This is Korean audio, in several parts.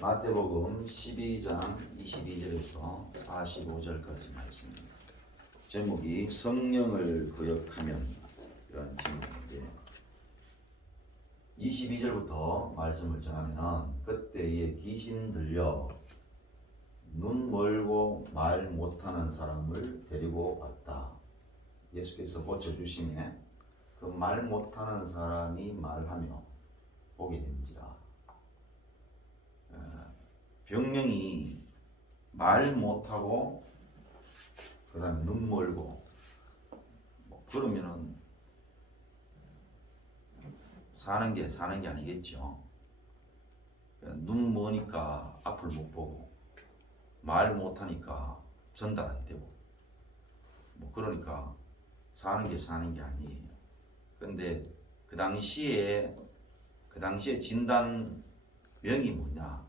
마태복음 12장 22절에서 45절까지 말씀입니다. 제목이 성령을 거역하면 이런 제목인데 22절부터 말씀을 정하면 그때에 귀신 들려 눈 멀고 말 못하는 사람을 데리고 왔다. 예수께서 고쳐주시네. 그 말 못하는 사람이 말하며 보게 된지라. 병명이 말 못하고 그 다음에 눈 멀고 그러면은 사는 게 아니겠죠. 눈 머니까 앞을 못 보고 말 못하니까 전달 안 되고 그러니까 사는 게 아니에요. 그런데 그 당시에 진단명이 뭐냐?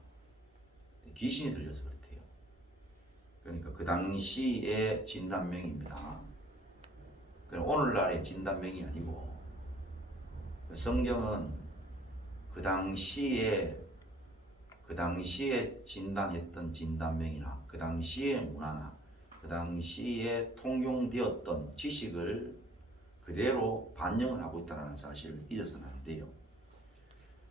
귀신이 들려서 그렇대요. 그러니까 그 당시의 진단명입니다. 오늘날의 진단명이 아니고 성경은 그 당시에 진단했던 진단명이나 그 당시의 문화나 그 당시에 통용되었던 지식을 그대로 반영을 하고 있다는 사실을 잊어서는 안 돼요.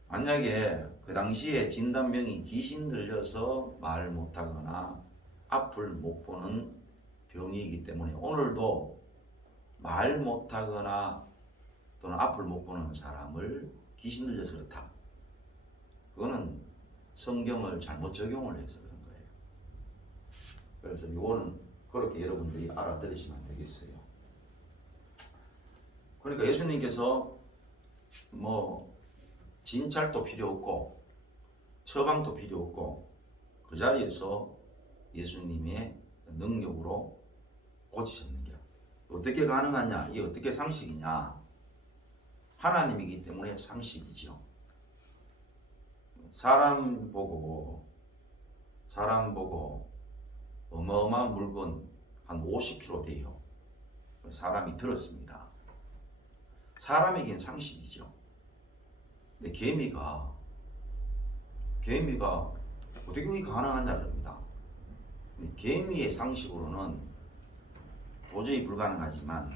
만약에 그 당시에 진단명이 귀신 들려서 말 못하거나 앞을 못 보는 병이기 때문에 오늘도 말 못하거나 또는 앞을 못 보는 사람을 귀신 들려서 그렇다. 그거는 성경을 잘못 적용을 해서 그런 거예요. 그래서 이거는 그렇게 여러분들이 알아들으시면 되겠어요. 그러니까 예수님께서 진찰도 필요 없고 처방도 필요 없고 그 자리에서 예수님의 능력으로 고치셨는 게 어떻게 가능하냐? 이게 어떻게 상식이냐? 하나님이기 때문에 상식이죠. 사람 보고 어마어마한 물건 한 50kg 돼요. 사람이 들었습니다. 사람에겐 상식이죠. 근데 개미가 어떻게 그게 가능하냐 그럽니다. 근데 개미의 상식으로는 도저히 불가능하지만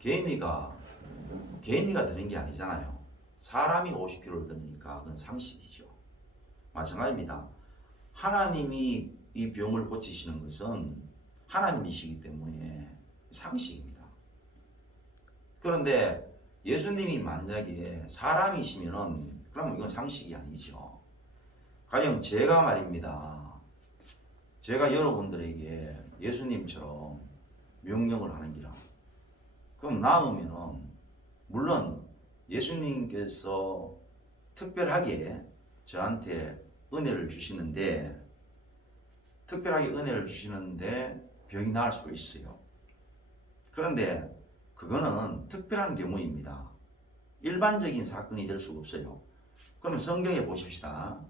개미가 드는 게 아니잖아요. 사람이 50kg를 드니까 그건 상식이죠. 마찬가지입니다. 하나님이 이 병을 고치시는 것은 하나님이시기 때문에 상식입니다. 그런데 예수님이 만약에 사람이시면은 그러면 이건 상식이 아니죠. 가령 제가 말입니다. 제가 여러분들에게 예수님처럼 명령을 하는 기라. 그럼 나오면은 물론 예수님께서 특별하게 저한테 은혜를 주시는데 병이 나을 수가 있어요. 그런데 그거는 특별한 경우입니다. 일반적인 사건이 될 수가 없어요. 그럼 성경에 보십시다.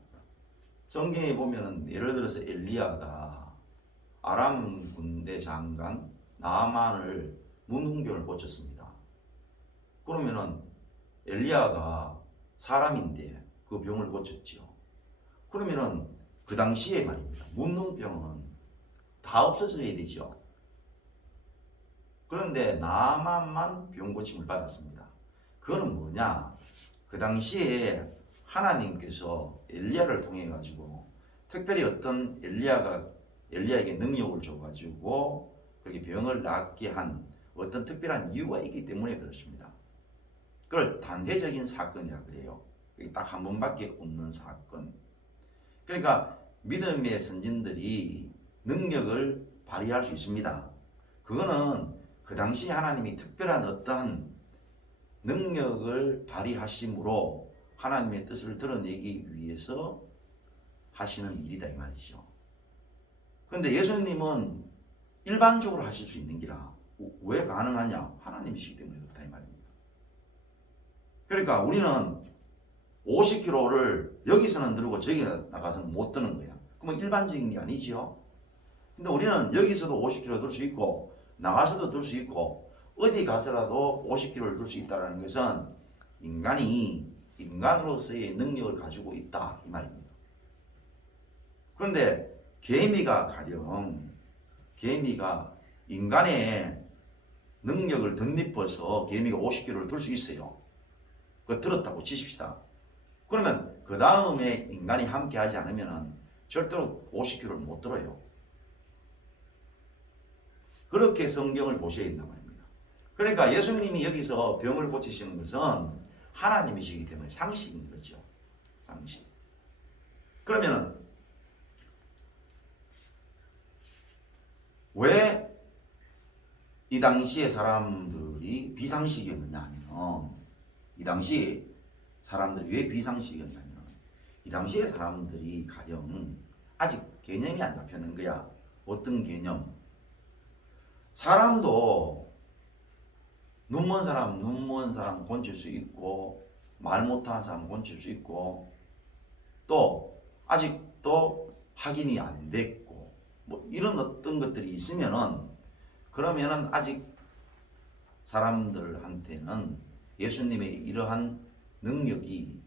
성경에 보면은 예를 들어서 엘리야가 아람 군대 장관 나아만을 문둥병을 고쳤습니다. 그러면은 엘리야가 사람인데 그 병을 고쳤지요. 그러면은 그 당시에 말입니다. 문둥병은 다 없어져야 되죠. 그런데 나아만만 병 고침을 받았습니다. 그거는 뭐냐? 그 당시에 하나님께서 엘리야를 통해 가지고 특별히 어떤 엘리야에게 능력을 줘 가지고 그렇게 병을 낫게 한 어떤 특별한 이유가 있기 때문에 그렇습니다. 그걸 단대적인 사건이라 그래요. 딱 한 번밖에 없는 사건. 그러니까 믿음의 선진들이 능력을 발휘할 수 있습니다. 그거는 그 당시 하나님이 특별한 어떠한 능력을 발휘하심으로 하나님의 뜻을 드러내기 위해서 하시는 일이다 이 말이죠. 그런데 예수님은 일반적으로 하실 수 있는 기라. 왜 가능하냐? 하나님이시기 때문에 그렇다 이 말입니다. 그러니까 우리는 50kg를 여기서는 들고 저기 나가서는 못 드는 거야. 그러면 일반적인 게 아니죠. 근데 우리는 여기서도 50kg 들 수 있고 나가서도 들 수 있고 어디 가서라도 50kg를 들 수 있다는 것은 인간이 인간으로서의 능력을 가지고 있다 이 말입니다. 그런데 개미가 가령 개미가 인간의 능력을 덧입어서 개미가 50kg를 들 수 있어요. 그거 들었다고 치십시다. 그러면 그 다음에 인간이 함께 하지 않으면 절대로 50kg를 못 들어요. 그렇게 성경을 보셔야 된단 말입니다. 그러니까 예수님이 여기서 병을 고치시는 것은 하나님이시기 때문에 상식인 거죠. 상식. 그러면 왜 이 당시에 사람들이 비상식이었느냐 하면, 이 당시 사람들이 왜 비상식이었냐면, 이 당시에 사람들이 가령 아직 개념이 안 잡혔는 거야. 어떤 개념? 사람도 눈먼 사람 고칠 수 있고, 말 못하는 사람 고칠 수 있고, 또 아직도 확인이 안 됐고, 뭐 이런 어떤 것들이 있으면은, 그러면은 아직 사람들한테는 예수님의 이러한 능력이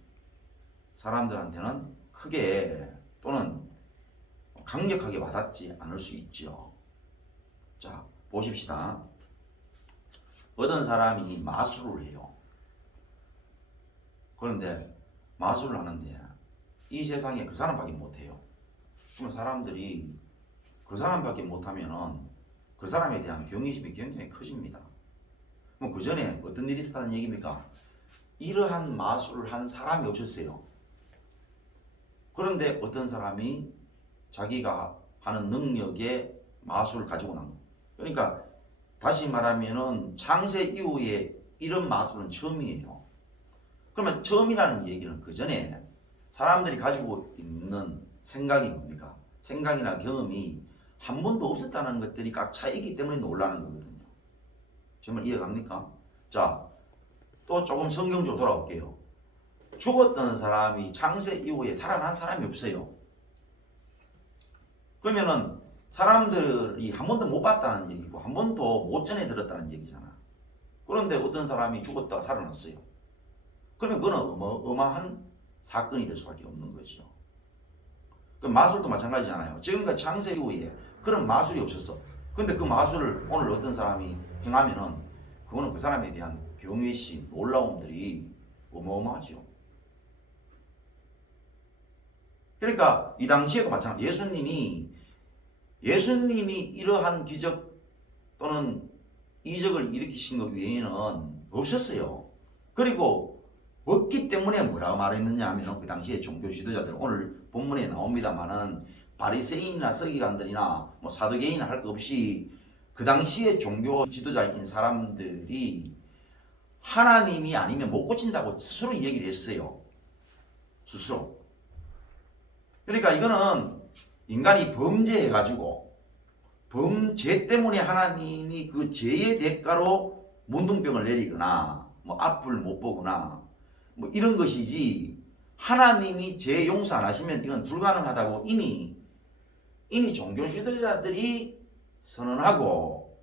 사람들한테는 크게 또는 강력하게 와닿지 않을 수 있죠. 자, 보십시다. 어떤 사람이 마술을 해요. 그런데 마술을 하는데 이 세상에 그 사람밖에 못해요. 그럼 사람들이 그 사람밖에 못하면은 그 사람에 대한 경외심이 굉장히 커집니다. 그럼 그 전에 어떤 일이 있었다는 얘기입니까? 이러한 마술을 한 사람이 없었어요. 그런데 어떤 사람이 자기가 하는 능력의 마술을 가지고 난 거예요. 그러니까 다시 말하면은 창세 이후에 이런 마술은 처음이에요. 그러면 처음이라는 얘기는 그 전에 사람들이 가지고 있는 생각이 뭡니까? 생각이나 경험이 한 번도 없었다는 것들이 꽉 차 있기 때문에 놀라는 거거든요. 정말 이해갑니까? 자, 또 조금 성경적으로 돌아올게요. 죽었던 사람이 창세 이후에 살아난 사람이 없어요. 그러면은 사람들이 한 번도 못 봤다는 얘기고 한 번도 못 전해 들었다는 얘기잖아. 그런데 어떤 사람이 죽었다가 살아났어요. 그러면 그건 어마어마한 사건이 될 수밖에 없는 거죠. 그 마술도 마찬가지잖아요. 지금까지 창세 이후에 그런 마술이 없었어. 근데 그 마술을 오늘 어떤 사람이 행하면은 그거는 그 사람에 대한 경외심, 놀라움들이 어마어마하죠. 그러니까 이 당시에도 마찬가지. 예수님이 이러한 기적 또는 이적을 일으키신 것 외에는 없었어요. 그리고 없기 때문에 뭐라고 말했느냐 하면 그 당시에 종교 지도자들, 오늘 본문에 나옵니다만은 바리새인이나 서기관들이나 뭐 사두개인이나 할 것 없이 그 당시에 종교 지도자인 사람들이 하나님이 아니면 못 고친다고 스스로 얘기를 했어요. 스스로. 그러니까 이거는 인간이 범죄해가지고 범죄 때문에 하나님이 그 죄의 대가로 문둥병을 내리거나 뭐 앞을 못 보거나 뭐 이런 것이지, 하나님이 죄 용서 안 하시면 이건 불가능하다고 이미 종교 지도자들이 선언하고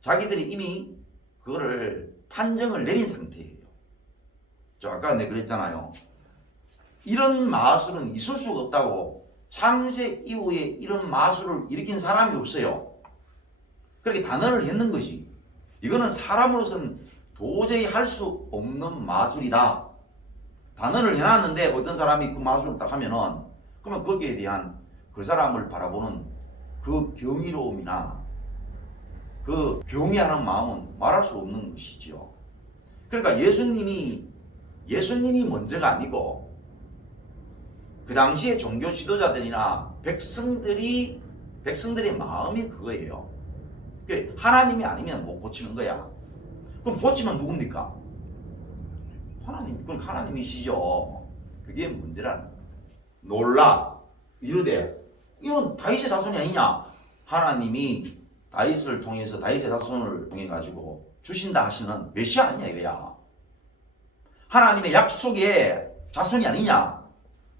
자기들이 이미 그거를 판정을 내린 상태예요. 저 아까 내가 그랬잖아요. 이런 마술은 있을 수가 없다고. 창세 이후에 이런 마술을 일으킨 사람이 없어요. 그렇게 단언을 했는 것이, 이거는 사람으로서는 도저히 할 수 없는 마술이다. 단언을 해놨는데 어떤 사람이 그 마술을 딱 하면은, 그러면 거기에 대한 그 사람을 바라보는 그 경이로움이나 그 경외하는 마음은 말할 수 없는 것이죠. 그러니까 예수님이 먼저가 아니고 그 당시에 종교 지도자들이나 백성들의 마음이 그거예요. 하나님이 아니면 못 고치는 거야. 그럼 고치면 누굽니까? 하나님. 그럼 하나님이시죠. 그게 문제라는 거야. 놀라 이르되 이건 다윗의 자손이 아니냐? 하나님이 다윗을 통해서 다윗의 자손을 통해 가지고 주신다 하시는 메시아 아니냐 이거야. 하나님의 약속의 자손이 아니냐?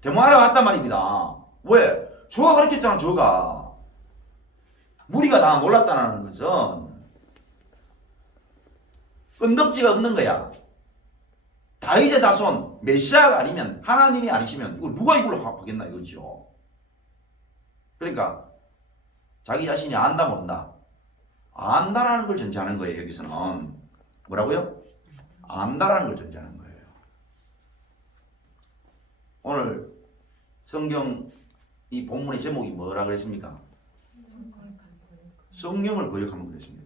대모하러 왔단 말입니다. 왜? 저가 가르쳤잖아. 저가 무리가 다 놀랐다는 것은 끈덕지가 없는 거야. 다윗의 자손 메시아가 아니면, 하나님이 아니시면 이거 누가 이걸 하겠나 이거죠. 그러니까 자기 자신이 안다 모른다. 안다라는 걸 전제하는 거예요. 여기서는 뭐라고요? 안다라는 걸 전제하는 거예요. 오늘 성경 이 본문의 제목이 뭐라 그랬습니까? 성령을 거역하면 그랬습니다.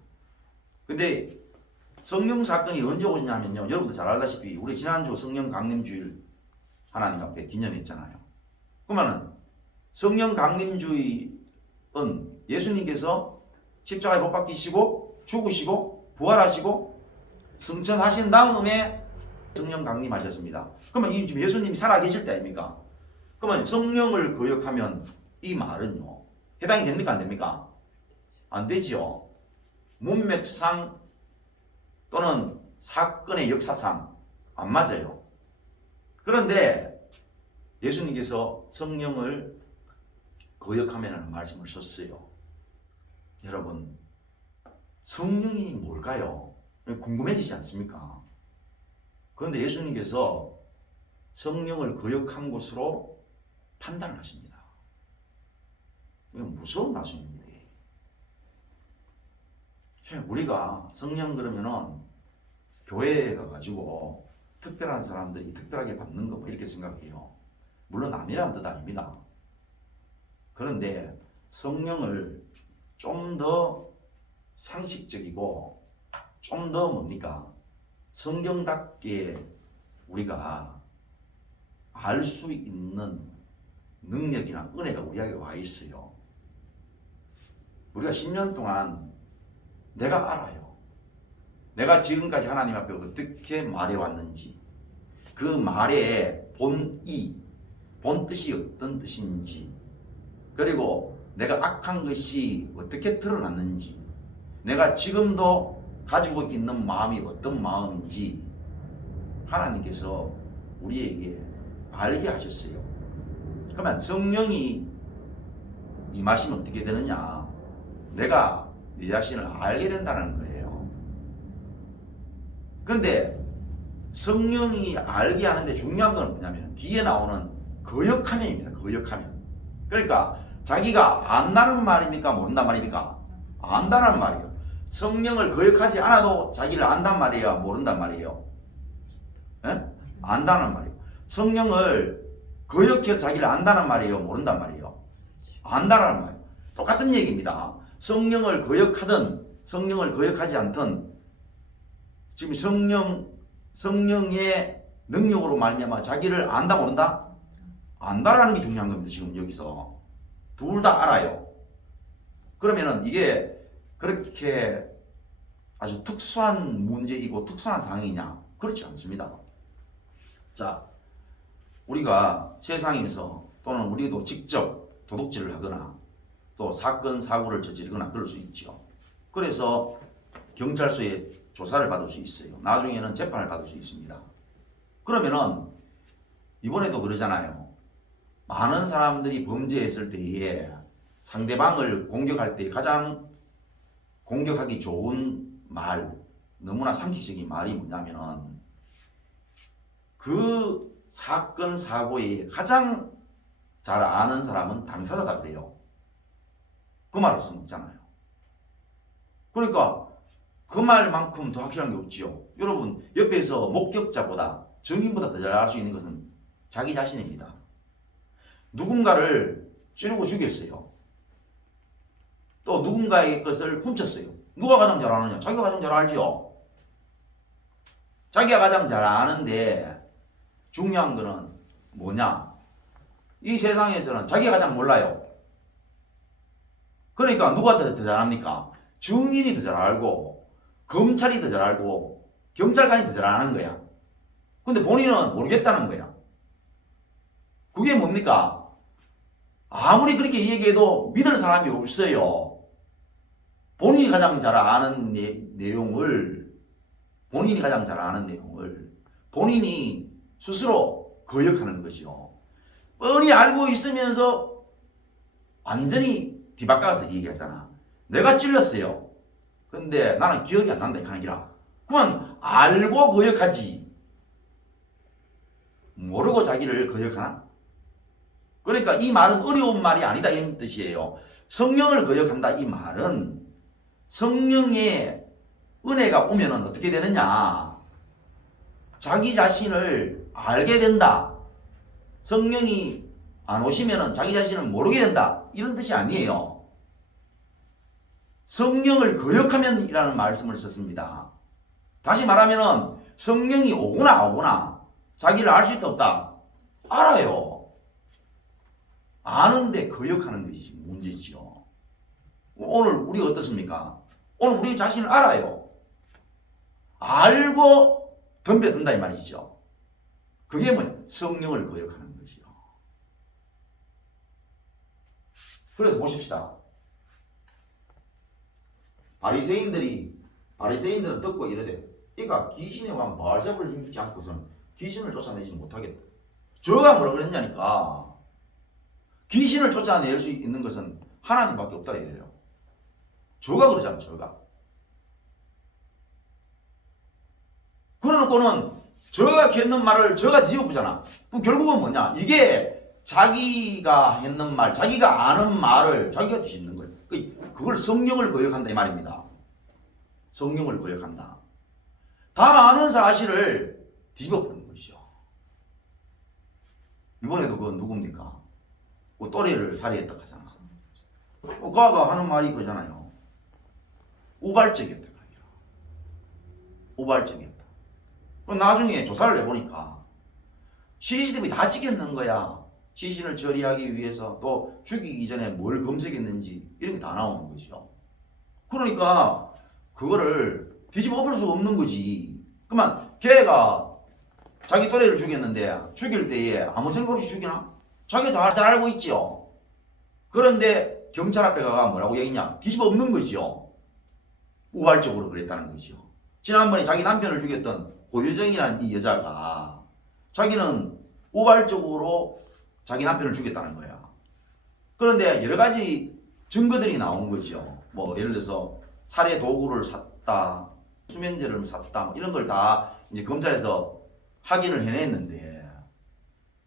근데 성령 사건이 언제 오냐면요. 여러분도 잘 알다시피 우리 지난주 성령 강림주일 하나님 앞에 기념했잖아요. 그러면은 성령 강림주의은 예수님께서 십자가에 못 박히시고 죽으시고 부활하시고 승천하신 다음에 성령 강림하셨습니다. 그러면 이 지금 예수님이 살아계실 때 아닙니까? 그러면 성령을 거역하면 이 말은요 해당이 됩니까 안 됩니까? 안 되지요. 문맥상 또는 사건의 역사상 안 맞아요. 그런데 예수님께서 성령을 거역하면라는 말씀을 썼어요. 여러분 성령이 뭘까요? 궁금해지지 않습니까? 그런데 예수님께서 성령을 거역한 것으로 판단을 하십니다. 이건 무서운 말씀입니다. 우리가 성령 그러면은 교회에 가가지고 특별한 사람들이 특별하게 받는 거 뭐 이렇게 생각해요. 물론 아니라는 뜻 아닙니다. 그런데 성령을 좀 더 상식적이고 좀 더 뭡니까? 성경답게 우리가 알 수 있는 능력이나 은혜가 우리에게 와 있어요. 우리가 10년 동안 내가 알아요. 내가 지금까지 하나님 앞에 어떻게 말해왔는지, 그 말의 본의, 본뜻이 어떤 뜻인지, 그리고 내가 악한 것이 어떻게 드러났는지, 내가 지금도 가지고 있는 마음이 어떤 마음인지 하나님께서 우리에게 알게 하셨어요. 그러면 성령이 임하시면 어떻게 되느냐? 내가 네 자신을 알게 된다는 거예요. 그런데 성령이 알게 하는데 중요한 건 뭐냐면 뒤에 나오는 거역하면입니다. 거역하면. 그러니까 자기가 안다는 말입니까? 모른단 말입니까? 안다는 말이에요. 성령을 거역하지 않아도 자기를 안단 말이에요? 모른단 말이에요? 에? 안다는 말이에요. 성령을 거역해서 자기를 안다는 말이에요? 모른단 말이에요? 안다는 말이에요. 똑같은 얘기입니다. 성령을 거역하든 성령을 거역하지 않든 지금 성령의 능력으로 말미암아 자기를 안다 모른다? 안다라는 게 중요한 겁니다. 지금 여기서 둘 다 알아요. 그러면은 이게 그렇게 아주 특수한 문제이고 특수한 상황이냐? 그렇지 않습니다. 자, 우리가 세상에서 또는 우리도 직접 도둑질을 하거나 또 사건 사고를 저지르거나 그럴 수 있죠. 그래서 경찰서에 조사를 받을 수 있어요. 나중에는 재판을 받을 수 있습니다. 그러면은 이번에도 그러잖아요. 많은 사람들이 범죄했을 때에 상대방을 공격할 때 가장 공격하기 좋은 말, 너무나 상식적인 말이 뭐냐면은 그 사건 사고에 가장 잘 아는 사람은 당사자다 그래요. 그 말을 수는 없잖아요. 그러니까 그 말만큼 더 확실한 게 없지요. 여러분 옆에서 목격자보다 증인보다 더 잘 알 수 있는 것은 자기 자신입니다. 누군가를 찌르고 죽였어요. 또 누군가의 것을 훔쳤어요. 누가 가장 잘 아느냐? 자기가 가장 잘 알지요. 자기가 가장 잘 아는데 중요한 거는 뭐냐? 이 세상에서는 자기가 가장 몰라요. 그러니까 누가 더 잘 압니까? 증인이 더 잘 알고 검찰이 더 잘 알고 경찰관이 더 잘 아는 거야. 근데 본인은 모르겠다는 거야. 그게 뭡니까? 아무리 그렇게 얘기해도 믿을 사람이 없어요. 본인이 가장 잘 아는 내용을 본인이 스스로 거역하는 거죠. 뻔히 알고 있으면서 완전히 뒤바꿔서 얘기하잖아. 내가 찔렸어요. 근데 나는 기억이 안 난다 이렇게 하는 기라. 그만 알고 거역하지. 모르고 자기를 거역하나? 그러니까 이 말은 어려운 말이 아니다 이런 뜻이에요. 성령을 거역한다 이 말은 성령의 은혜가 오면은 어떻게 되느냐? 자기 자신을 알게 된다. 성령이 안 오시면은 자기 자신을 모르게 된다. 이런 뜻이 아니에요. 성령을 거역하면 이라는 말씀을 썼습니다. 다시 말하면은 성령이 오거나 자기를 알 수 있다 없다. 알아요. 아는데 거역하는 것이 문제지요. 오늘 우리가 어떻습니까? 오늘 우리 자신을 알아요. 알고 덤벼든다 이 말이죠. 그게 뭐냐? 성령을 거역하는 것이요. 그래서 보십시다. 바리새인들은 듣고 이러되 이가 귀신의 왕 바알세불을 힘입지 않고서는 귀신을 쫓아내지 못하겠다. 저가 뭐라 그랬냐니까 귀신을 쫓아낼 수 있는 것은 하나님밖에 없다 이래요. 저가 그러잖아. 저가. 그러놓고는 저가 했는 말을 저가 뒤집어보잖아. 그럼 결국은 뭐냐? 이게 자기가 했는 말, 자기가 아는 말을 자기가 뒤집는 거예요. 그걸 성령을 거역한다 이 말입니다. 성령을 거역한다. 다 아는 사실을 뒤집어보는 것이죠. 이번에도 그 누굽니까? 그 또래를 살해했다 하잖아. 그가 하는 말이 그러잖아요. 우발적이었다. 우발적이었다. 나중에 조사를 해보니까 CCTV 다 찍혔는 거야. 시신을 처리하기 위해서 또 죽이기 전에 뭘 검색했는지 이런 게 다 나오는 거죠. 그러니까 그거를 뒤집어 엎을 수 없는 거지. 그러면 걔가 자기 또래를 죽였는데 죽일 때에 아무 생각 없이 죽이나? 자기가 잘 알고 있죠. 그런데 경찰 앞에 가가 뭐라고 얘기냐? 뒤집어 엎는 거죠. 우발적으로 그랬다는 거죠. 지난번에 자기 남편을 죽였던 고효정이라는 이 여자가 자기는 우발적으로 자기 남편을 죽였다는 거야. 그런데 여러 가지 증거들이 나온 거죠. 뭐 예를 들어서 살해 도구를 샀다, 수면제를 샀다, 뭐 이런 걸 다 이제 검찰에서 확인을 해냈는데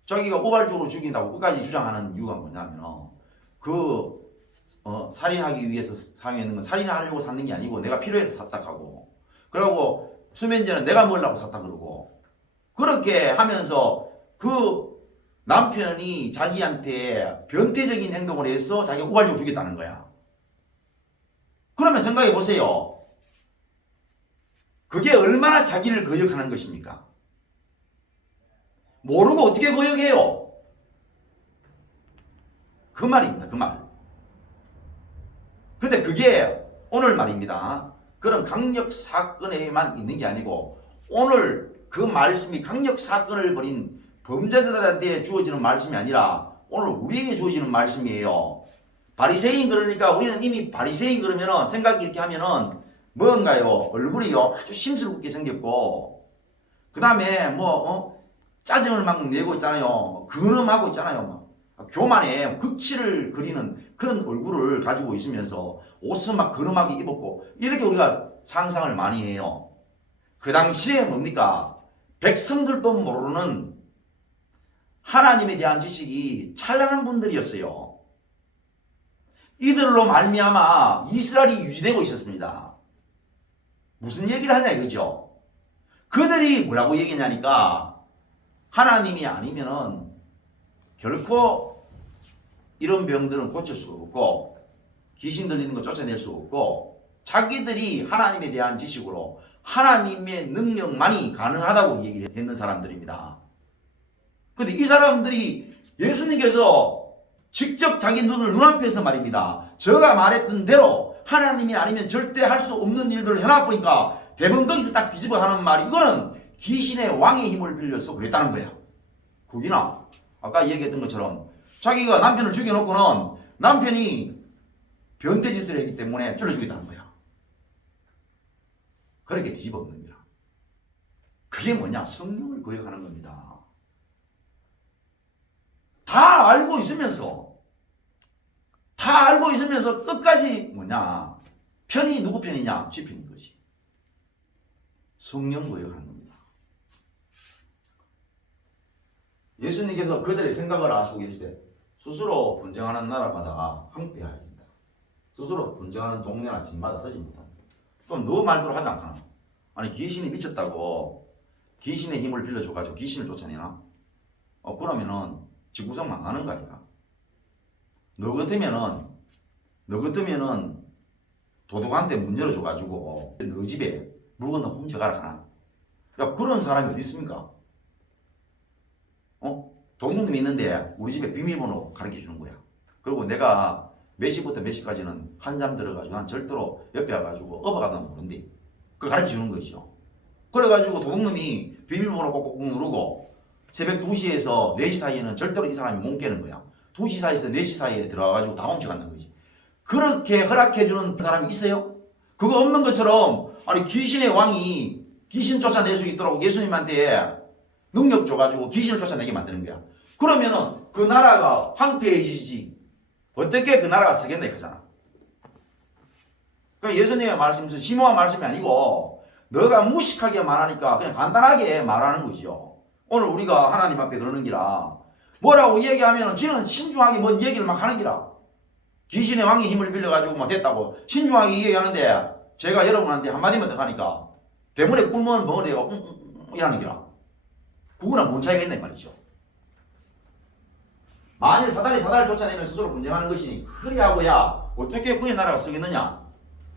자기가 우발적으로 죽인다고 끝까지 주장하는 이유가 뭐냐면 살인하기 위해서 사용했는 건 살인하려고 샀는 게 아니고 내가 필요해서 샀다 하고, 그리고 수면제는 내가 먹으려고 샀다 그러고, 그렇게 하면서 그 남편이 자기한테 변태적인 행동을 해서 자기가 우발적으로 죽였다는 거야. 그러면 생각해 보세요. 그게 얼마나 자기를 거역하는 것입니까? 모르고 어떻게 거역해요? 그 말입니다. 그 말. 근데 그게 오늘 말입니다. 그런 강력 사건에만 있는 게 아니고 오늘 그 말씀이 강력 사건을 벌인 범죄자들한테 주어지는 말씀이 아니라 오늘 우리에게 주어지는 말씀이에요. 바리새인 그러니까 우리는 이미 바리새인 그러면은 생각이 이렇게 하면은 뭔가요? 얼굴이요 아주 심스럽게 생겼고 그 다음에 짜증을 막 내고 있잖아요. 근엄하고 있잖아요. 막 교만에 극치를 그리는 그런 얼굴을 가지고 있으면서 옷은 막 근엄하게 입었고 이렇게 우리가 상상을 많이 해요. 그 당시에 뭡니까? 백성들도 모르는 하나님에 대한 지식이 찬란한 분들이었어요. 이들로 말미암아 이스라엘이 유지되고 있었습니다. 무슨 얘기를 하냐 이거죠. 그들이 뭐라고 얘기하냐니까 하나님이 아니면은 결코 이런 병들은 고칠 수 없고 귀신 들리는 거 쫓아낼 수 없고 자기들이 하나님에 대한 지식으로 하나님의 능력만이 가능하다고 얘기를 했는 사람들입니다. 근데 이 사람들이 예수님께서 직접 자기 눈앞에서 말입니다. 제가 말했던 대로 하나님이 아니면 절대 할 수 없는 일들을 해놔보니까 대부분 거기서 딱 뒤집어 하는 말이 이거는 귀신의 왕의 힘을 빌려서 그랬다는 거야. 거기나 아까 얘기했던 것처럼 자기가 남편을 죽여놓고는 남편이 변태짓을 했기 때문에 쫄려 죽였다는 거야. 그렇게 뒤집어 엎는 거야. 그게 뭐냐? 성령을 거역하는 겁니다. 다 알고 있으면서 끝까지 뭐냐? 편이 누구 편이냐? 지 편인 거지. 성령 거역하는 겁니다. 예수님께서 그들의 생각을 아시고 계시되 스스로 분쟁하는 나라마다 항폐해야 된다. 스스로 분쟁하는 동네나 집마다 서지 못한다. 그럼 너 말대로 하지 않잖아. 아니 귀신이 미쳤다고 귀신의 힘을 빌려줘가지고 귀신을 쫓아내나? 그러면은 지구상 망하는 거 아니야. 너 같으면은 도둑한테 문 열어줘가지고 너 집에 물건 훔쳐가라 하나? 야 그런 사람이 어디 있습니까? 도둑놈이 있는데 우리 집에 비밀번호 가르쳐 주는 거야. 그리고 내가 몇 시부터 몇 시까지는 한잠 들어가지고 난 절대로 옆에 와가지고 업어가다 모른대. 그거 가르쳐 주는 거죠. 그래가지고 도둑놈이 비밀번호 꼭꼭 누르고 새벽 2시에서 4시 사이에는 절대로 이 사람이 못 깨는 거야. 2시 사이에서 4시 사이에 들어가가지고 다 훔쳐간다는 거지. 그렇게 허락해주는 사람이 있어요? 그거 없는 것처럼 아니 귀신의 왕이 귀신 쫓아낼 수 있도록 예수님한테 능력 줘가지고 귀신을 쫓아내게 만드는 거야. 그러면은 그 나라가 황폐해지지. 어떻게 그 나라가 서겠나 이거잖아. 그럼 예수님의 말씀이 심오한 말씀이 아니고 너가 무식하게 말하니까 그냥 간단하게 말하는 거죠. 오늘 우리가 하나님 앞에 그러는 기라 뭐라고 얘기하면은 지는 신중하게 뭔 얘기를 막 하는 기라. 귀신의 왕의 힘을 빌려가지고 뭐 됐다고 신중하게 얘기하는데 제가 여러분한테 한마디만 더 하니까 대문에 꿀먹은 멍어리가 이라는 기라. 그거랑 뭔 차이가 있나 이 말이죠. 만일 사단을 쫓아내면 스스로 분쟁하는 것이니 그리하고야 어떻게 그의 나라가 서겠느냐.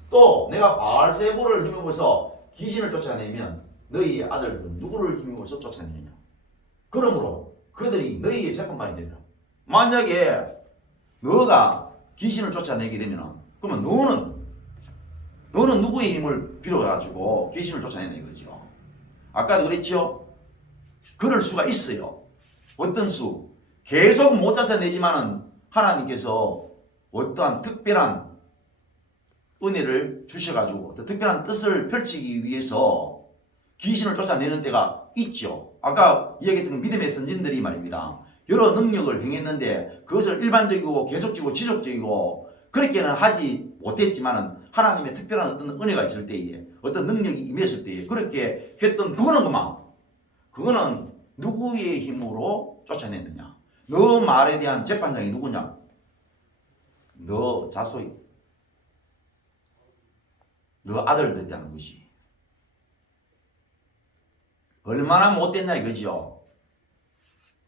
또 내가 바알세불을 힘입어서 귀신을 쫓아내면 너희 아들들은 누구를 힘입어서 쫓아내느냐. 그러므로 그들이 너희에게 재판관이 되리라. 만약에 너가 귀신을 쫓아내게 되면 그러면 너는 누구의 힘을 빌어가지고 귀신을 쫓아내는 거죠. 아까도 그랬죠. 그럴 수가 있어요. 어떤 수 계속 못 쫓아내지만은 하나님께서 어떠한 특별한 은혜를 주셔가지고 특별한 뜻을 펼치기 위해서 귀신을 쫓아내는 때가 있죠. 아까 이야기했던 믿음의 선진들이 말입니다. 여러 능력을 행했는데 그것을 일반적이고 계속적이고 지속적이고 그렇게는 하지 못했지만은 하나님의 특별한 어떤 은혜가 있을 때에 어떤 능력이 임했을 때에 그렇게 했던 그거는 누구의 힘으로 쫓아냈느냐. 너 말에 대한 재판장이 누구냐? 너 자손이 너 아들들이라는 것이 얼마나 못됐냐 이거죠.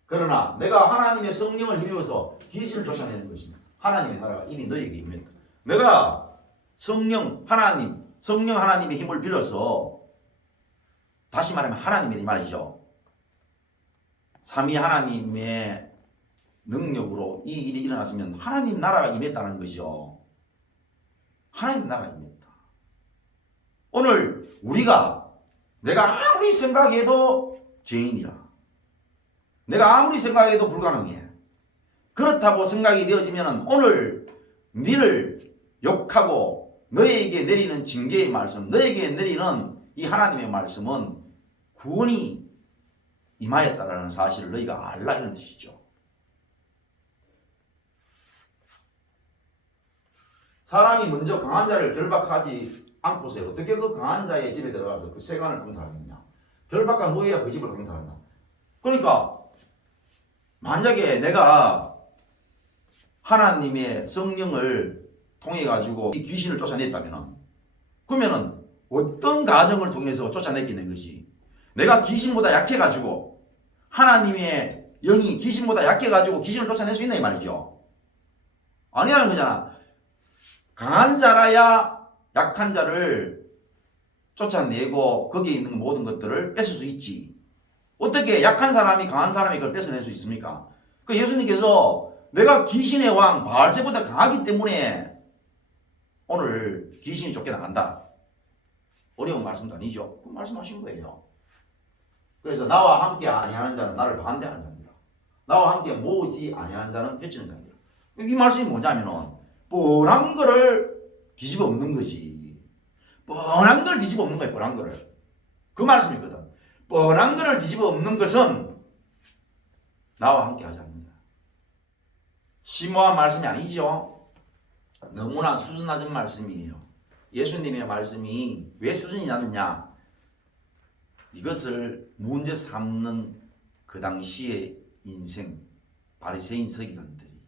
그러나 내가 하나님의 성령을 힘입어서 귀신을 쫓아내는 것입니다. 하나님의 나라가 이미 너에게 임했다. 내가 성령 하나님의 힘을 빌어서 다시 말하면 하나님의 말이죠. 삼위 하나님의 능력으로 이 일이 일어났으면 하나님 나라가 임했다는 것이죠. 하나님 나라가 임했다. 오늘 내가 아무리 생각해도 죄인이라. 내가 아무리 생각해도 불가능해. 그렇다고 생각이 되어지면 오늘 너를 욕하고 너에게 내리는 징계의 말씀, 너에게 내리는 이 하나님의 말씀은 구원이 임하였다라는 사실을 너희가 알라 이런 뜻이죠. 사람이 먼저 강한 자를 결박하지 않고서 어떻게 그 강한 자의 집에 들어가서 그 세관을 강탈하느냐. 결박한 후에야 그 집을 강탈한다. 그러니까 만약에 내가 하나님의 성령을 통해 가지고 이 귀신을 쫓아냈다면 그러면은 어떤 과정을 통해서 쫓아냈겠는 것이 내가 귀신보다 약해 가지고 하나님의 영이 귀신보다 약해 가지고 귀신을 쫓아낼 수 있나 이 말이죠. 아니라는 거잖아. 강한 자라야 약한 자를 쫓아내고 거기에 있는 모든 것들을 뺏을 수 있지. 어떻게 약한 사람이 강한 사람이 그걸 뺏어낼 수 있습니까? 그 예수님께서 내가 귀신의 왕 바알세보다 강하기 때문에 오늘 귀신이 쫓겨나간다. 어려운 말씀도 아니죠. 그 말씀하신 거예요. 그래서 나와 함께 아니하는 자는 나를 반대하는 자니라. 나와 함께 모으지 아니하는 자는 해치는 자니라. 이 말씀이 뭐냐면은 뻔한 거를 뒤집어 엎는 거지. 뻔한 걸 뒤집어 엎는 거예요. 뻔한 거를. 그 말씀이거든. 뻔한 거를 뒤집어 엎는 것은 나와 함께 하지 않는 자. 심오한 말씀이 아니죠. 너무나 수준 낮은 말씀이에요. 예수님의 말씀이 왜 수준이 낮느냐? 이것을 문제 삼는 그 당시의 인생, 바리새인 서기관들이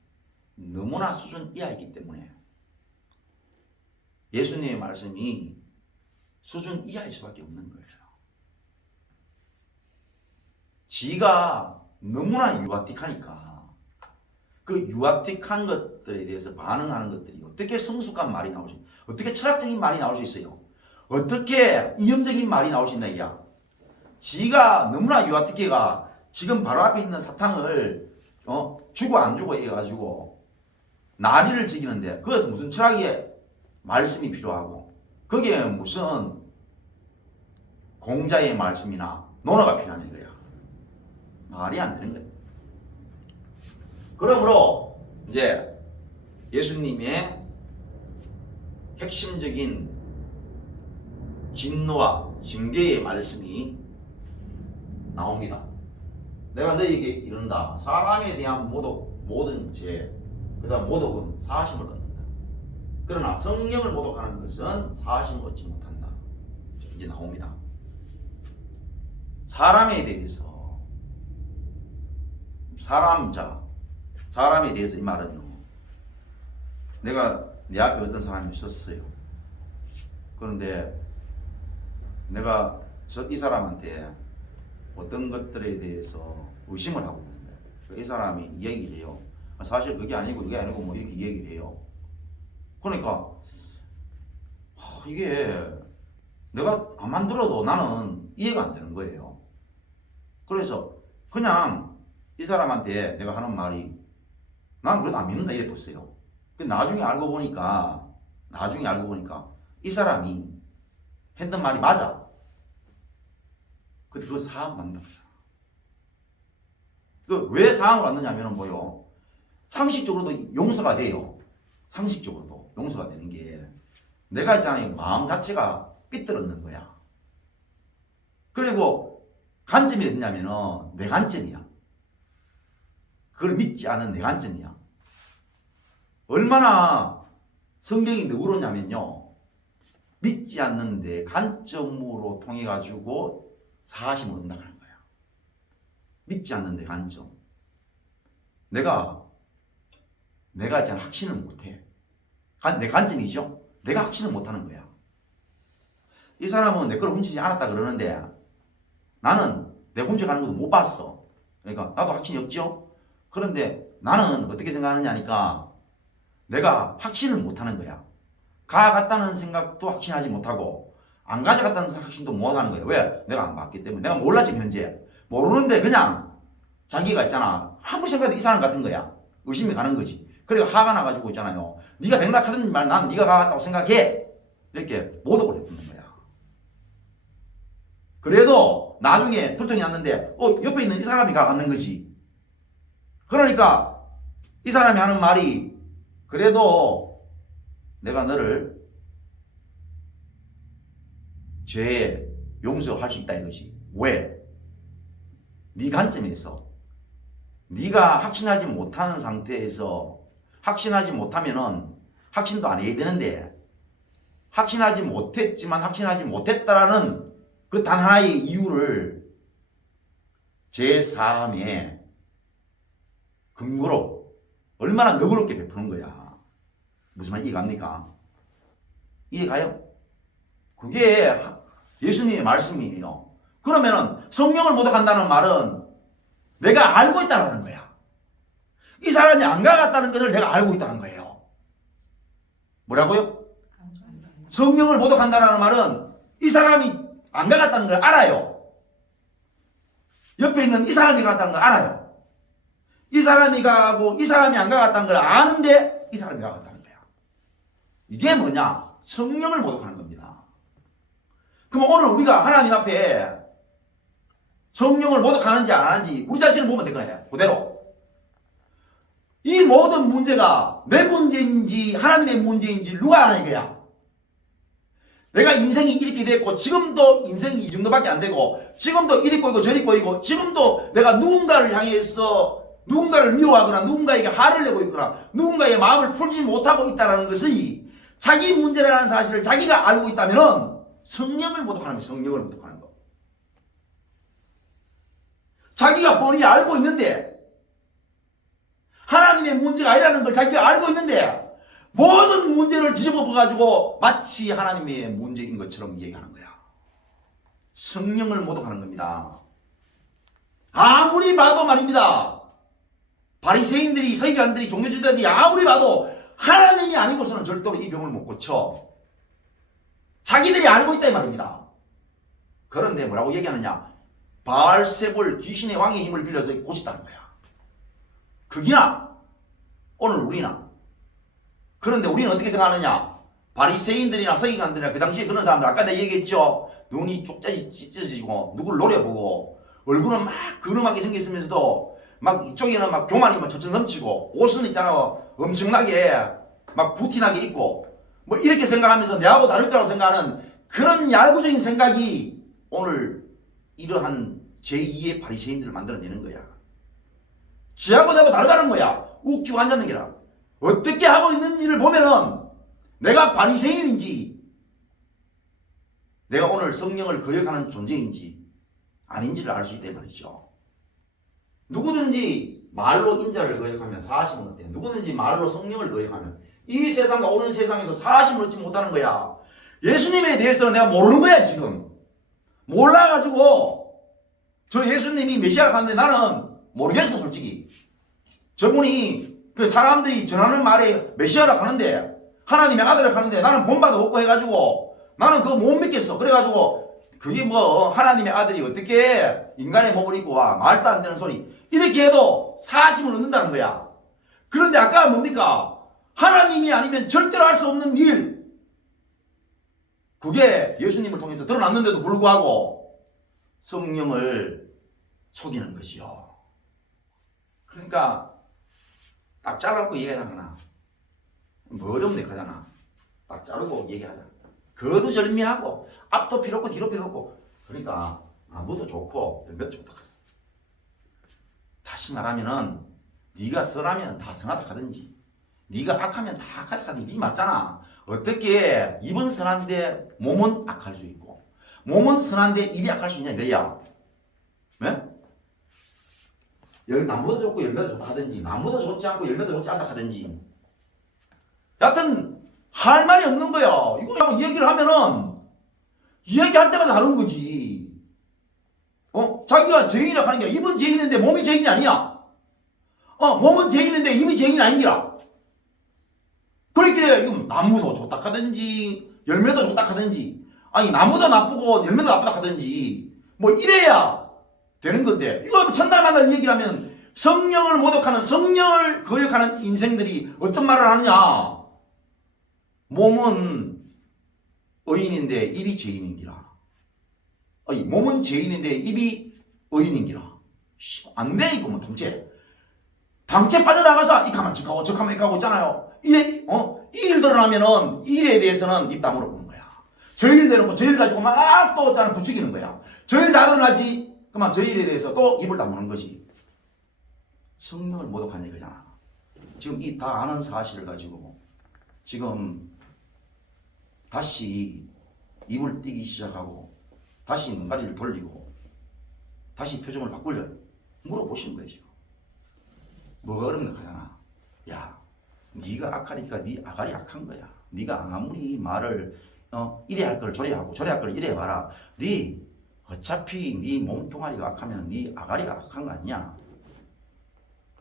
너무나 수준 이하이기 때문에 예수님의 말씀이 수준 이하일 수밖에 없는 거예요. 지가 너무나 유아틱하니까 그 유아틱한 것들에 대해서 반응하는 것들이 어떻게 성숙한 말이 나올 수 있어요? 어떻게 철학적인 말이 나올 수 있어요? 어떻게 이념적인 말이 나올 수 있나 이야? 지가 너무나 유아틱해가 지금 바로 앞에 있는 사탕을 주고 안 주고 해가지고 난리를 지기는데 그것은 무슨 철학의 말씀이 필요하고 거기에 무슨 공자의 말씀이나 논어가 필요한 거야. 말이 안 되는 거야. 그러므로 이제 예수님의 핵심적인 진노와 징계의 말씀이 나옵니다. 내가 너에게 이른다. 사람에 대한 모든 죄, 그다음 모독은 사하심을 얻는다. 그러나 성령을 모독하는 것은 사하심을 얻지 못한다. 이제 나옵니다. 사람에 대해서 사람에 대해서 이 말은요. 내가 내 앞에 어떤 사람이 있었어요. 그런데 내가 이 사람한테 어떤 것들에 대해서 의심을 하고 있는데 이 사람이 이야기를 해요. 사실 그게 아니고 뭐 이렇게 이야기를 해요. 그러니까 이게 내가 안 만들어도 나는 이해가 안 되는 거예요. 그래서 그냥 이 사람한테 내가 하는 말이 나는 그래도 안 믿는다 이래 뒀어요. 나중에 알고 보니까 이 사람이 했던 말이 맞아. 근데 그거 사함 만든 거잖아. 왜 사함을 만드냐면은 뭐요? 상식적으로도 용서가 돼요. 상식적으로도 용서가 되는 게 내가 있잖아요. 마음 자체가 삐뚤었는 거야. 그리고 관점이 어디냐면은 내 관점이야. 그걸 믿지 않은 내 관점이야. 얼마나 성경이 너그러냐면요. 믿지 않는 내 관점으로 통해 가지고 사하심을 얻는다는 거야. 믿지 않는 내 관점. 내가 있잖아 확신을 못해. 내 관점이죠. 내가 확신을 못하는 거야. 이 사람은 내 걸 훔치지 않았다 그러는데 나는 내 훔쳐가는 것도 못 봤어. 그러니까 나도 확신이 없죠. 그런데 나는 어떻게 생각하느냐니까 내가 확신을 못하는 거야. 가갔다는 생각도 확신하지 못하고 안 가져갔다는 확신도 못하는 거야. 왜? 내가 안 봤기 때문에. 내가 몰라 지금 현재. 모르는데 그냥 자기가 있잖아. 아무리 생각해도 이 사람 같은 거야. 의심이 가는 거지. 그리고 화가 나가지고 있잖아요. 네가 백락하든 말 난 네가 가갔다고 생각해. 이렇게 모독을 해주는 거야. 그래도 나중에 돌덩이 났는데 옆에 있는 이 사람이 가갔는 거지. 그러니까 이 사람이 하는 말이 그래도 내가 너를 죄에 용서할 수 있다 이것이. 왜? 네 관점에서 네가 확신하지 못하는 상태에서 확신하지 못하면은 확신도 안 해야 되는데 확신하지 못했지만 확신하지 못했다라는 그 단 하나의 이유를 제4함의 근거로 얼마나 너그럽게 베푸는 거야. 무슨 말 이해갑니까? 이해가요? 그게 예수님의 말씀이에요. 그러면은 성령을 모독한다는 말은 내가 알고 있다는 거야. 이 사람이 안 가갔다는 것을 내가 알고 있다는 거예요. 뭐라고요? 성령을 모독한다는 말은 이 사람이 안 가갔다는 걸 알아요. 옆에 있는 이 사람이 가갔다는 걸 알아요. 이 사람이 가고 이 사람이 안 가갔다는 걸 아는데 이 사람이 가갔다는 거야. 이게 뭐냐? 성령을 모독하는 겁니다. 그럼 오늘 우리가 하나님 앞에 성령을 모독하는지 안 하는지 우리 자신을 보면 될 거예요. 그대로. 이 모든 문제가 내 문제인지 하나님의 문제인지 누가 아는 거야? 내가 인생이 이렇게 됐고 지금도 인생이 이 정도밖에 안 되고 지금도 이리 꼬이고 저리 꼬이고 지금도 내가 누군가를 향해서 누군가를 미워하거나 누군가에게 화를 내고 있거나 누군가의 마음을 풀지 못하고 있다는 것이 자기 문제라는 사실을 자기가 알고 있다면 성령을 모독하는 거예요. 성령을 모독하는 거. 자기가 뻔히 알고 있는데 하나님 하나님의 문제가 아니라는 걸 자기가 알고 있는데 모든 문제를 뒤집어 봐가지고 마치 하나님의 문제인 것처럼 얘기하는 거야. 성령을 모독하는 겁니다. 아무리 봐도 말입니다. 바리새인들이, 서기관들이, 종교주의자들이 아무리 봐도 하나님이 아니고서는 절대로 이 병을 못 고쳐. 자기들이 알고 있다 이 말입니다. 그런데 뭐라고 얘기하느냐? 바알세불 귀신의 왕의 힘을 빌려서 고쳤다는 거야. 그기나 오늘 우리나. 그런데 우리는 어떻게 생각하느냐? 바리새인들이나 서기관들이나 그 당시에 그런 사람들, 아까 내가 얘기했죠. 눈이 쭉 찢어지고 누굴 노려보고 얼굴은 막 근엄하게 생겼으면서도 막 이쪽에는 막 교만이 막 철철 넘치고 옷은 있잖아 엄청나게 막 부티나게 입고 뭐 이렇게 생각하면서 내하고 다를 거라고 생각하는 그런 야구적인 생각이 오늘 이러한 제2의 바리새인들을 만들어내는 거야. 지하고 나하고 다르다는 거야. 웃기고 앉았는 게라. 어떻게 하고 있는지를 보면은 내가 바리새인인지 내가 오늘 성령을 거역하는 존재인지 아닌지를 알 수 있다 말이죠. 누구든지 말로 인자를 거역하면 사하심을 얻대. 누구든지 말로 성령을 거역하면 이 세상과 오는 세상에서 사하심을 얻지 못하는 거야. 예수님에 대해서는 내가 모르는 거야 지금. 몰라가지고 저 예수님이 메시아라 하는데 나는 모르겠어 솔직히. 저분이 그 사람들이 전하는 말에 메시아라 하는데 하나님의 아들이라 하는데 나는 본바도 없고 해가지고 나는 그거 못 믿겠어. 그래가지고 그게 뭐 하나님의 아들이 어떻게 인간의 몸을 입고 와 말도 안 되는 소리 이렇게 해도 사심을 얻는다는 거야. 그런데 아까 뭡니까? 하나님이 아니면 절대로 할 수 없는 일, 그게 예수님을 통해서 드러났는데도 불구하고 성령을 속이는 것이요. 그러니까 딱 잘라놓고 얘기하잖아. 뭐 어렵네 하잖아. 딱 자르고 얘기하자. 거두절미하고 앞도 필요 없고 뒤로 필요 없고. 그러니까 아무도 좋고 몇도 좋다 하자. 다시 말하면은 네가 선하면 다 선하다 하든지 네가 악하면 다 악하다 하든지. 네 맞잖아. 어떻게 입은 선한데 몸은 악할 수 있고 몸은 선한데 입이 악할 수 있냐 이거야. 네? 나무도 좋고 열매도 좋다 하든지 나무도 좋지 않고 열매도 좋지 않다 하든지 여하튼 할 말이 없는 거야. 이거 한번 얘기를 하면은 이야기할 때마다 다른 거지. 자기가 죄인이라고 하는 게 입은 죄인인데 몸이 죄인이 아니야. 몸은 죄인인데 입이 죄인이 아닌기라. 그렇게 이거 나무도 좋다 하든지 열매도 좋다 하든지 아니 나무도 나쁘고 열매도 나쁘다 하든지 뭐 이래야 되는 건데 이거 천날 만날 얘기를 하면 성령을 모독하는 성령을 거역하는 인생들이 어떤 말을 하느냐. 몸은 의인인데 입이 죄인인기라. 아니 몸은 죄인인데 입이 의인인기라. 안 돼 이거 뭐 당체 빠져나가서 이 가만 척하고 저 가만 가고 있잖아요. 이 일 드러나면은 이 일에 대해서는 입 다물어 보는 거야. 저 일 대놓고 저 일 가지고 막 또 부추기는 거야. 저 일 다 드러나지. 그만 저 일에 대해서 또 입을 다무는 거지. 성령을 모독하는 얘기잖아. 지금 이 다 아는 사실을 가지고 지금 다시 입을 띄기 시작하고 다시 눈가리를 돌리고 다시 표정을 바꾸려 물어보시는 거예요 지금. 뭐가 어렵나 하잖아. 야 네가 악하니까 네 아가리 악한 거야. 네가 아무리 말을 이래 할 걸 저래 하고 저래 할 걸 이래 봐라. 네 어차피 네 몸뚱아리가 악하면 네 아가리가 악한 거 아니야.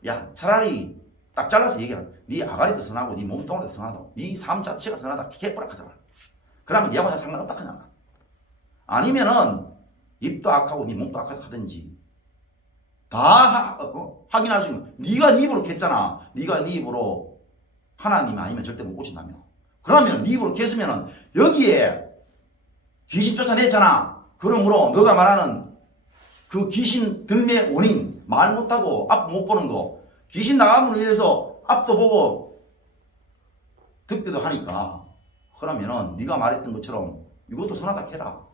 야 차라리 딱 잘라서 얘기하라. 네 아가리도 선하고 네 몸뚱아리도 선하다. 네 삶 자체가 선하다. 개뿌락하잖아. 그러면 네하고 상관없다 하잖아. 아니면은 입도 악하고 네 몸도 악하다 하든지 다 확인하시면 네가 네 입으로 깼잖아. 네가 네 입으로 하나님 아니면 절대 못 고친다며. 그러면 네 입으로 깼으면은 여기에 귀신 쫓아냈잖아. 그러므로 너가 말하는 그 귀신 들매의 원인 말 못하고 앞 못 보는 거 귀신 나감으로 인해서 앞도 보고 듣기도 하니까 그러면은 네가 말했던 것처럼 이것도 선하다 해라.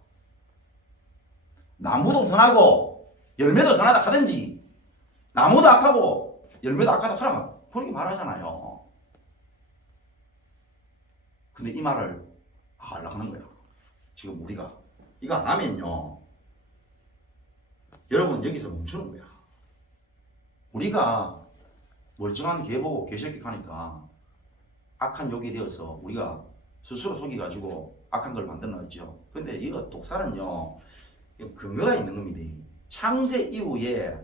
나무도 선하고 열매도 선하다 하든지 나무도 악하고 열매도 악하다 하라. 그렇게 말하잖아요. 근데 이 말을 하려고 하는 거야. 지금 우리가 이거 안 하면요. 여러분 여기서 멈추는 거야. 우리가 멀쩡한 개 보고 개새끼 가니까 악한 욕이 되어서 우리가 스스로 속여가지고 악한 걸 만들어놨죠. 근데 이거 독살은요, 근거가 있는 겁니다. 창세 이후에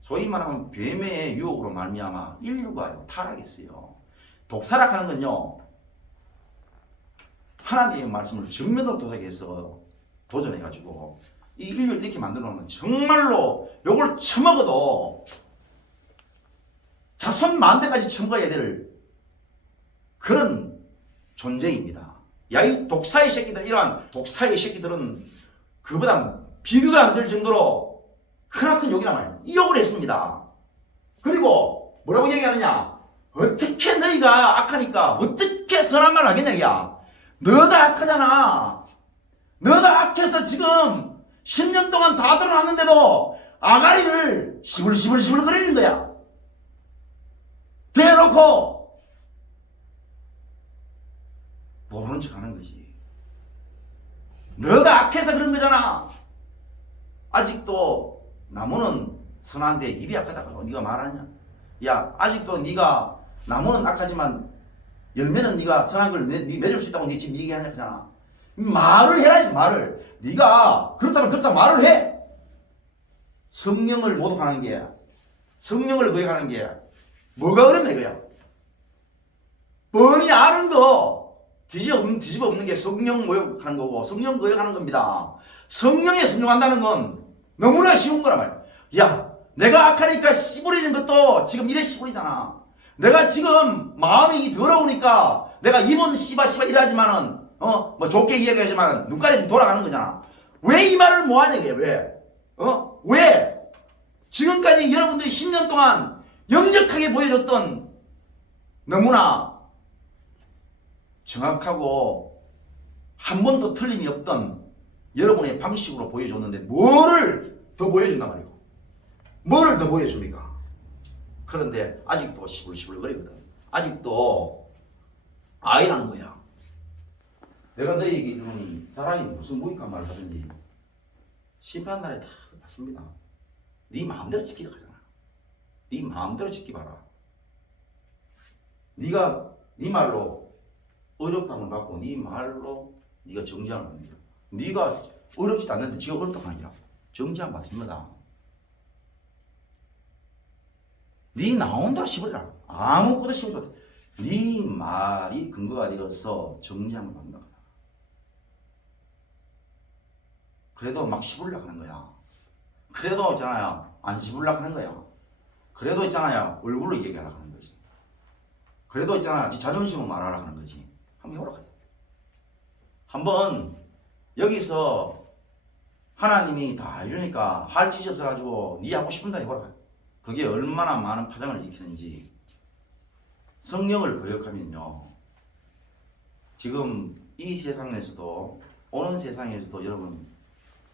소위 말하면 뱀의 유혹으로 말미암아 인류가 타락했어요. 독살락하는 건요, 하나님의 말씀을 정면으로 도전해서 도전해가지고 이 인류를 이렇게 만들어 놓으면 정말로 요걸 처먹어도 자손 만대까지 처먹어야 될 그런 존재입니다. 야, 이 독사의 새끼들, 이러한 독사의 새끼들은 그보다 비교가 안 될 정도로 크나큰 욕이란 말이에요. 이 욕을 했습니다. 그리고 뭐라고 얘기하느냐? 어떻게 너희가 악하니까 어떻게 선한 말을 하겠냐, 야. 너가 악하잖아. 너가 악해서 지금 10년 동안 다 드러났는데도 아가리를 시불시불시불 거리는 거야. 대놓고 모르는 척 하는 거지. 너가 악해서 그런 거잖아. 아직도 나무는 선한데 입이 악하다고 네가 말하냐? 야, 아직도 네가 나무는 악하지만 열매는 네가 선한 걸 맺을 수 있다고 네 지금 얘기하냐 하잖아. 말을 해라, 말을. 네가 그렇다면 그렇다 말을 해. 성령을 모독하는 게, 성령을 거역하는 게 뭐가 어렵냐 이거야. 뻔히 아는 거 뒤집어 없는 게 성령 모욕하는 거고 성령 거역하는 겁니다. 성령에 순종한다는 건 너무나 쉬운 거란 말이야. 야, 내가 악하니까 씨부리는 것도 지금 이래 씨부리잖아. 내가 지금 마음이 더러우니까 내가 입은 씨바 이러지만은 뭐 좋게 이야기하지만 눈깔이 좀 돌아가는 거잖아. 왜 이 말을 뭐 하냐 이게 왜? 왜? 지금까지 여러분들이 10년 동안 역력하게 보여줬던 너무나 정확하고 한 번도 틀림이 없던 여러분의 방식으로 보여줬는데 뭐를 더 보여준단 말이고 뭐를 더 보여줍니까? 그런데 아직도 시불시불거리거든. 아직도 아이라는 거야. 내가 너희에게 이르노니 사람이 무슨 무익한 말을 하든지 심판날에 다 받습니다. 네 마음대로 지키라 하잖아. 네 마음대로 지키봐라. 네가 네 말로 어렵다면 받고 네 말로 네가 정지하는 겁니다. 네가 어렵지도 않는데 지가 어렵다고 하니라 정지안 받습니다. 네 나온 대로 씹으라. 아무것도 씹을 것 같아. 네 말이 근거가 되어서 정지안 받는다. 그래도 막 씹으려고 하는 거야. 그래도 있잖아요. 안 씹으려고 하는 거야. 그래도 있잖아요. 얼굴로 얘기하려고 하는 거지. 그래도 있잖아. 네 자존심을 말하려고 하는 거지. 한번 해보라. 한번 여기서 하나님이 다 이러니까 할 짓이 없어가지고 네 하고 싶은 대로 해보라. 그게 얼마나 많은 파장을 일으키는지. 성령을 거역하면요. 지금 이 세상에서도 오는 세상에서도 여러분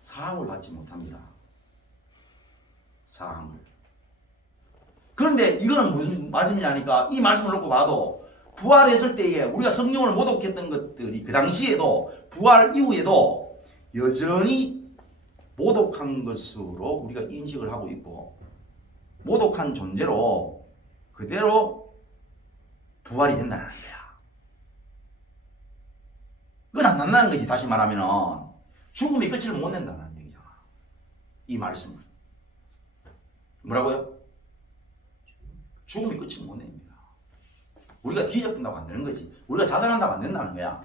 사함을 받지 못합니다. 사함을. 그런데 이거는 무슨 말씀이냐니까 이 말씀을 놓고 봐도 부활했을 때에 우리가 성령을 모독했던 것들이 그 당시에도 부활 이후에도 여전히 모독한 것으로 우리가 인식을 하고 있고 모독한 존재로 그대로 부활이 된다는 거야. 그건 안 난다는 거지. 다시 말하면 죽음이 끝을 못 낸다는 얘기잖아. 이 말씀은 뭐라고요? 죽음이 끝을 못 냅니다. 우리가 뒤집힌다고 안 되는 거지. 우리가 자살한다고 안 된다는 거야.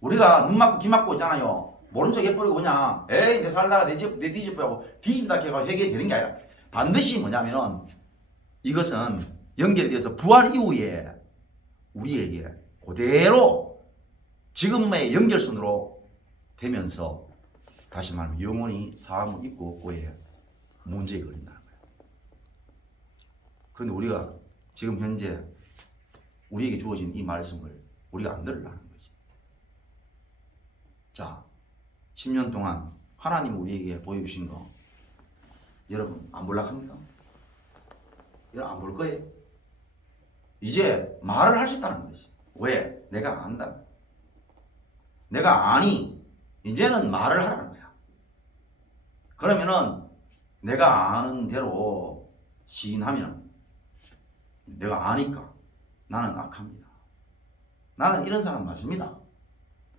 우리가 눈 맞고 귀 맞고 있잖아요. 모른 척 해버리고 그냥 에이 내 살다가 내 뒤집어하고 뒤진다 해가 회개되는 게 아니라 반드시 뭐냐면 이것은 연결이 돼서 부활 이후에 우리에게 그대로 지금의 연결선으로 되면서 다시 말하면 영원히 사함을 입고 없고에 문제에 걸린다는 거예요. 그런데 우리가 지금 현재 우리에게 주어진 이 말씀을 우리가 안 들으려는 거지. 자, 10년 동안 하나님 우리에게 보여주신 거 여러분 안 볼라 합니까? 여러분 안 볼 거예요? 이제 말을 할 수 있다는 거지. 왜? 내가 안다. 내가 아니. 이제는 말을 하라는 거야. 그러면은 내가 아는 대로 시인하면 내가 아니까 나는 악합니다. 나는 이런 사람 맞습니다.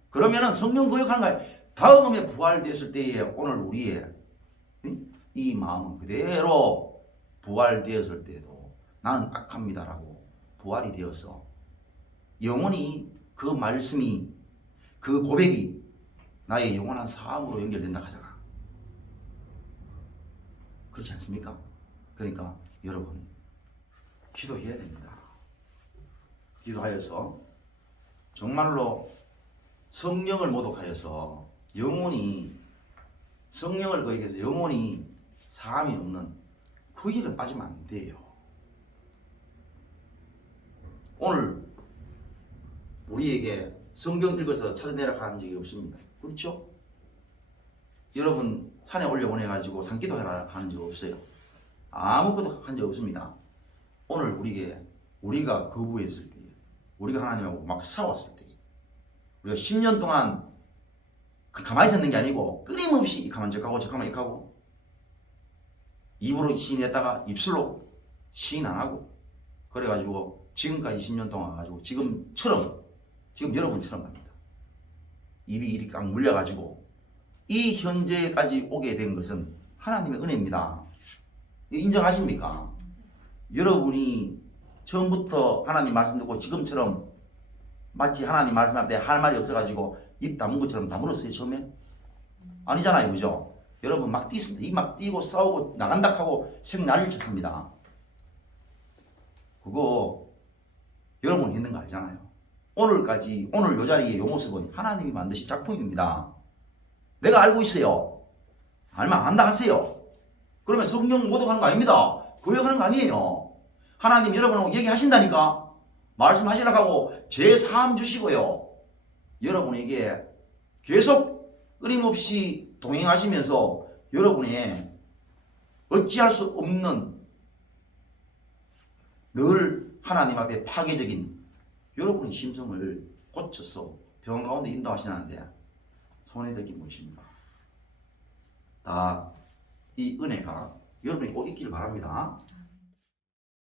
그러면은 성령 거역하는 거야. 다음에 부활됐을 때에 오늘 우리의 이 마음은 그대로 부활되었을 때도 나는 악합니다라고 부활이 되어서 영원히 그 말씀이 그 고백이 나의 영원한 삶으로 연결된다 하잖아. 그렇지 않습니까? 그러니까 여러분 기도해야 됩니다. 기도하여서 정말로 성령을 모독하여서 영원히 성령을 거역해서 영원히 사함이 없는 그 길은 빠지면 안 돼요. 오늘 우리에게 성경 읽어서 찾아내라 하는 적이 없습니다. 그렇죠? 여러분 산에 올려보내가지고 산기도해라 하는 적 없어요. 아무것도 한 적 없습니다. 오늘 우리가 거부했을 때, 우리가 하나님하고 막 싸웠을 때, 우리가 10년 동안 가만히 있었는 게 아니고 끊임없이 가만 저하고 저가만 이하고 입으로 시인했다가 입술로 시인 안 하고 그래가지고 지금까지 10년 동안 가지고 지금 여러분처럼 갑니다. 입이 이렇게 꽉 물려가지고 이 현재까지 오게 된 것은 하나님의 은혜입니다. 인정하십니까? 여러분이 처음부터 하나님 말씀 듣고 지금처럼 마치 하나님 말씀할 때 할 말이 없어가지고 입 다문 것처럼 다물었어요 처음에? 아니잖아요, 그죠? 여러분 막 뛰습니다. 입 막 뛰고 싸우고 나간다 하고 색 난리를 쳤습니다. 그거 여러분이 했는 거 알잖아요. 오늘 요 자리의 요 모습은 하나님이 만드신 작품입니다. 내가 알고 있어요. 알면 안다 하세요. 그러면 성령 모독하는 거 아닙니다. 거역하는 거 아니에요. 하나님 여러분하고 얘기하신다니까. 말씀하시라고 하고 제 삶 주시고요. 여러분에게 계속 끊임없이 동행하시면서 여러분의 어찌할 수 없는 늘 하나님 앞에 파괴적인 여러분의 심성을 고쳐서 병 가운데 인도하시는데 손에 들기 무엇입니까? 다 이 은혜가 여러분이 꼭 있기를 바랍니다.